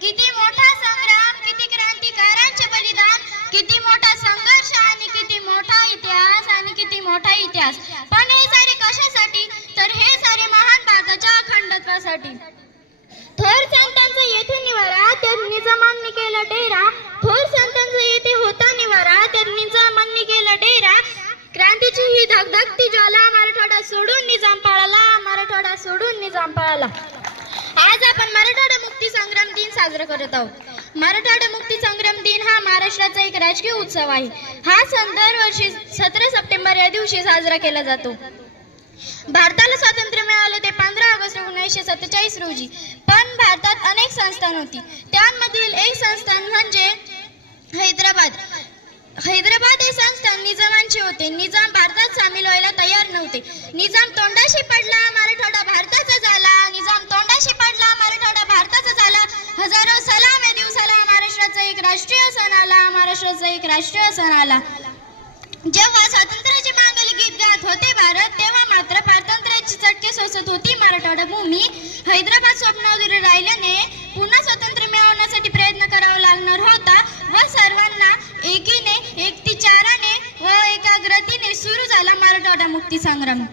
किती मोठा संग्राम किती क्रांतिकारांचे बलिदान किती मोठा संघर्ष आणि किती मोठा इतिहास आणि किती मोठा इतिहास. पण हे सारे कशासाठी? तर हे सारे महान भागाच्या अखंडत्वासाठी. थोर संतांचा येथे निवारा तर निजामांनी केला डेरा. थोर संतांचा येथे होता निवारा तर निजामांनी केला डेरा. क्रांतीची ही धगधगती ज्वाला मराठवाडा सोडून निजाम पाळाला मराठवाडा सोडून निजाम पाळाला. आज आपण मराठवाडा मुक्ती संग्राम दिन साजरा करत आहोत. मराठवाडा मुक्ती संग्राम दिन हा महाराष्ट्राचा एक राजकीय उत्सव आहे. हा सण दरवर्षी सतरा सप्टेंबर या दिवशी साजरा केला जातो. भारताला स्वातंत्र्य मिळालं ते पंधरा ऑगस्ट एकोणीसशे सत्तेचाळीस रोजी. पण भारतात अनेक संस्थान होती. त्यामधील एक संस्थान म्हणजे हैदराबाद. हैदराबाद हे संस्थान निजामांचे होते. निजाम भारतात सामील व्हायला तयार नव्हते. निजाम तोंडाशी पडला मराठवाडा भारताचा झाला निजाम तोंडाशी पडला मराठवाडा भारताचा झाला हजारो सलाम या दिवसाला महाराष्ट्राचा एक राष्ट्रीय सण आला महाराष्ट्राचा एक राष्ट्रीय सण आला. जेव्हा स्वातंत्र्याचे मांगली गीत गात होते भारत तेव्हा मात्र पारतंत्र्याची चटके सोसत होती मराठवाडा भूमी. हैदराबाद स्वप्नावर राहिल्याने पुन्हा स्वातंत्र्य मिळवण्यासाठी प्रयत्न करावा लागणार होता. व सर्वांना एकीने एकतीचाराने व एकाग्रतेने सुरू झाला मराठवाडा मुक्ती संग्राम.